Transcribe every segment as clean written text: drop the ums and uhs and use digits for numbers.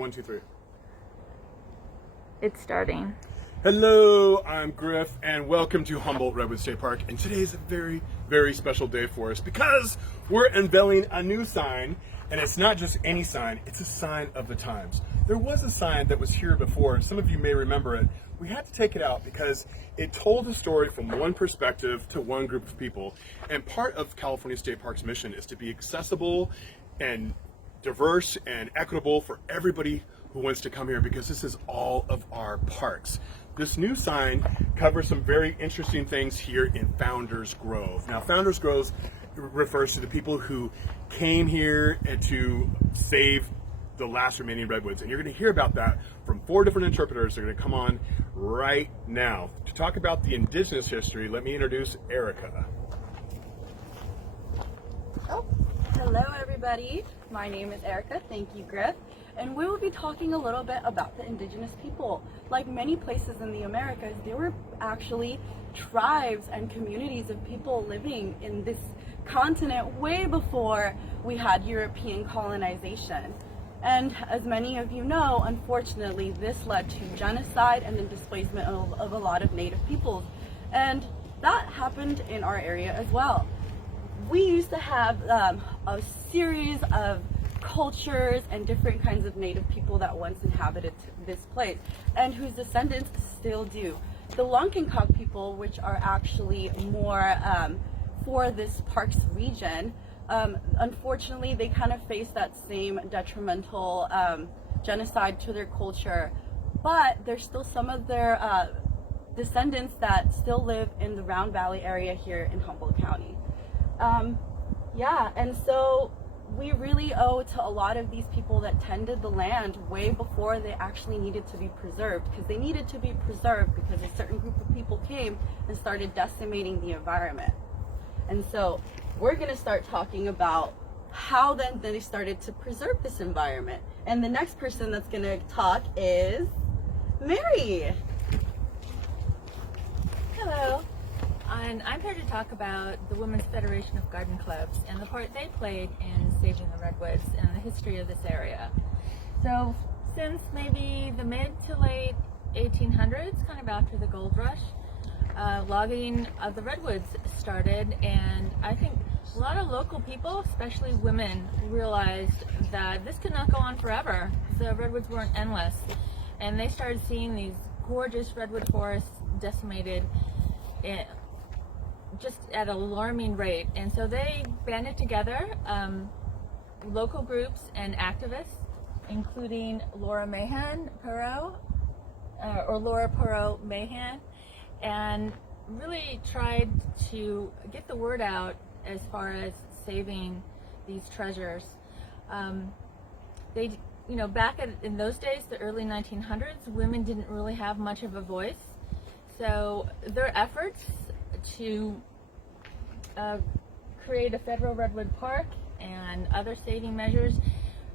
One, two, three. It's starting. Hello, I'm Griff, and welcome to Humboldt Redwoods State Park. And today is a very, very special day for us because we're unveiling a new sign, and it's not just any sign, it's a sign of the times. There was a sign that was here before, some of you may remember it. We had to take it out because it told a story from one perspective to one group of people. And part of California State Park's mission is to be accessible and diverse and equitable for everybody who wants to come here, because this is all of our parks. This new sign covers some very interesting things here in Founders Grove. Now, Founders Grove refers to the people who came here to save the last remaining redwoods, and you're going to hear about that from 4 different interpreters. They're going to come on right now to talk about the indigenous history. Let me introduce Erica. Oh, hello everybody. My name is Erica. Thank you, Griff. And we will be talking a little bit about the indigenous people. Like many places in the Americas, there were actually tribes and communities of people living in this continent way before we had European colonization. And as many of you know, unfortunately, this led to genocide and the displacement of a lot of Native peoples. And that happened in our area as well. We used to have a series of cultures and different kinds of Native people that once inhabited this place and whose descendants still do. The Lonkenkock people, which are actually more for this parks region, unfortunately they kind of face that same detrimental genocide to their culture, but there's still some of their descendants that still live in the Round Valley area here in Humboldt County. And so we really owe to a lot of these people that tended the land way before they actually needed to be preserved, because they needed to be preserved because a certain group of people came and started decimating the environment. And so we're going to start talking about how then they started to preserve this environment. And the next person that's going to talk is Mary. Hello. And I'm here to talk about the Women's Federation of Garden Clubs and the part they played in saving the redwoods and the history of this area. So since maybe the mid to late 1800s, kind of after the gold rush, logging of the redwoods started, and I think a lot of local people, especially women, realized that this could not go on forever. The redwoods weren't endless, and they started seeing these gorgeous redwood forests decimated just at an alarming rate. And so they banded together local groups and activists, including Laura Perot, and really tried to get the word out as far as saving these treasures. Back in those days, the early 1900s, women didn't really have much of a voice. So their efforts to create a federal redwood park and other saving measures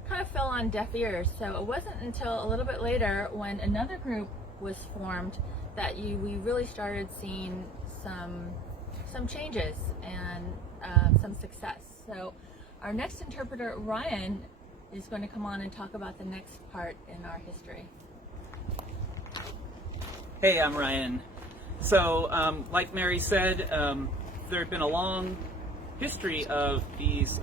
kind of fell on deaf ears. So it wasn't until a little bit later, when another group was formed, that we really started seeing some changes and some success. So our next interpreter, Ryan, is going to come on and talk about the next part in our history. Hey, I'm Ryan. So, like Mary said, there had been a long history of these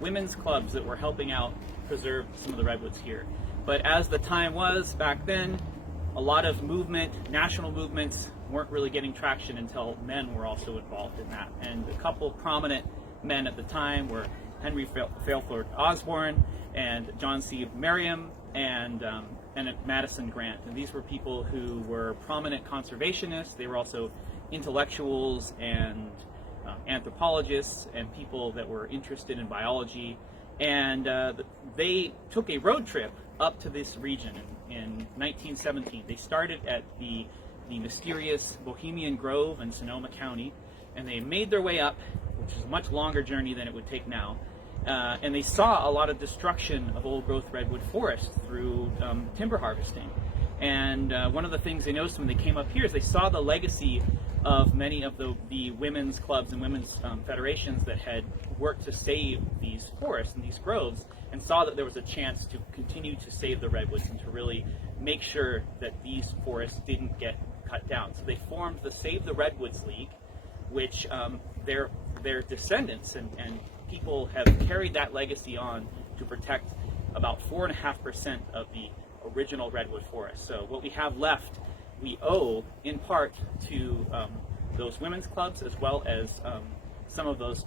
women's clubs that were helping out preserve some of the redwoods here. But as the time was back then, a lot of national movements weren't really getting traction until men were also involved in that. And a couple prominent men at the time were Henry Failford Osborne and John C. Merriam and Madison Grant. And these were people who were prominent conservationists. They were also intellectuals and anthropologists and people that were interested in biology. And they took a road trip up to this region in 1917. They started at the mysterious Bohemian Grove in Sonoma County, and they made their way up, which is a much longer journey than it would take now. And they saw a lot of destruction of old-growth redwood forests through timber harvesting. And one of the things they noticed when they came up here is they saw the legacy of many of the women's clubs and women's federations that had worked to save these forests and these groves, and saw that there was a chance to continue to save the redwoods and to really make sure that these forests didn't get cut down. So they formed the Save the Redwoods League, which their descendants and people have carried that legacy on to protect about 4.5% of the original redwood forest. So what we have left, we owe in part to those women's clubs as well as some of those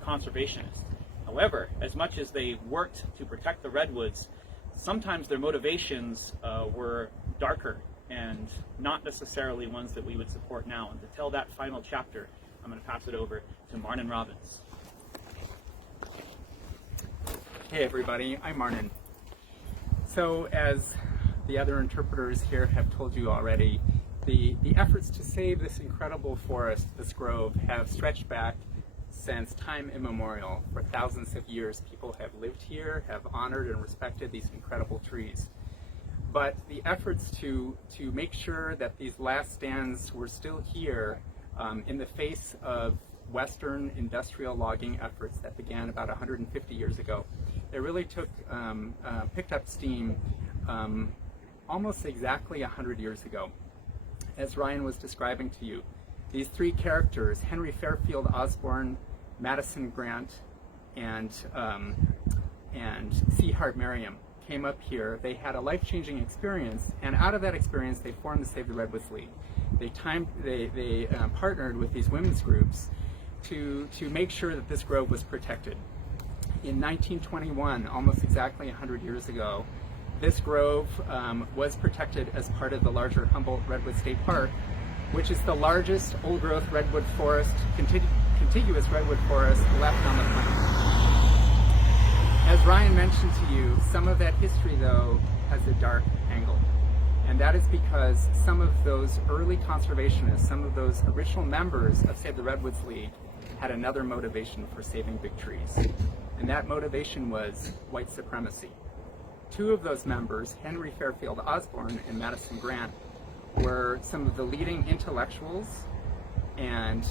conservationists. However, as much as they worked to protect the redwoods, sometimes their motivations were darker and not necessarily ones that we would support now. And to tell that final chapter, I'm going to pass it over to Marnin Robbins. Hey everybody, I'm Marnin. So as the other interpreters here have told you already, the efforts to save this incredible forest, this grove, have stretched back since time immemorial. For thousands of years, people have lived here, have honored and respected these incredible trees. But the efforts to make sure that these last stands were still here in the face of Western industrial logging efforts that began about 150 years ago, it really picked up steam almost exactly 100 years ago. As Ryan was describing to you, these three characters, Henry Fairfield Osborne, Madison Grant, and C. Hart Merriam, came up here. They had a life-changing experience, and out of that experience, they formed the Save the Redwoods League. They partnered with these women's groups to make sure that this grove was protected. In 1921, almost exactly 100 years ago, this grove was protected as part of the larger Humboldt Redwoods State Park, which is the largest old-growth redwood forest, contiguous redwood forest left on the planet. As Ryan mentioned to you, some of that history, though, has a dark angle. And that is because some of those early conservationists, some of those original members of Save the Redwoods League, had another motivation for saving big trees. And that motivation was white supremacy. Two of those members, Henry Fairfield Osborne and Madison Grant, were some of the leading intellectuals and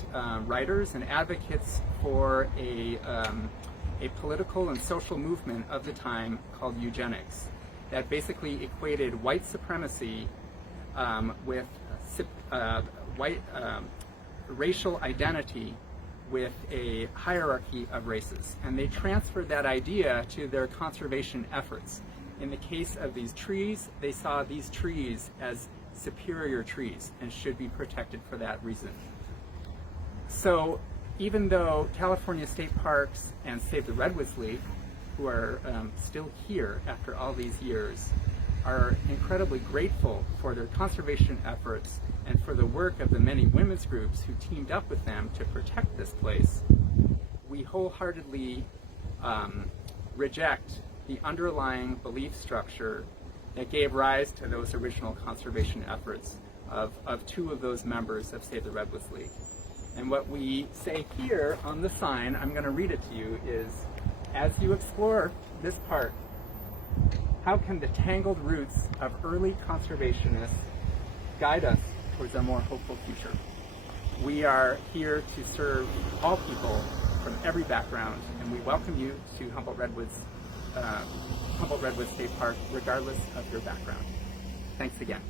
writers and advocates for a political and social movement of the time called eugenics that basically equated white supremacy with white racial identity with a hierarchy of races. And they transferred that idea to their conservation efforts. In the case of these trees, they saw these trees as superior trees and should be protected for that reason. So even though California State Parks and Save the Redwoods League, who are still here after all these years, are incredibly grateful for their conservation efforts and for the work of the many women's groups who teamed up with them to protect this place, we wholeheartedly reject the underlying belief structure that gave rise to those original conservation efforts of two of those members of Save the Redwoods League. And what we say here on the sign, I'm going to read it to you, is, as you explore this park, how can the tangled roots of early conservationists guide us towards a more hopeful future? We are here to serve all people from every background, and we welcome you to Humboldt Redwoods State Park, regardless of your background. Thanks again.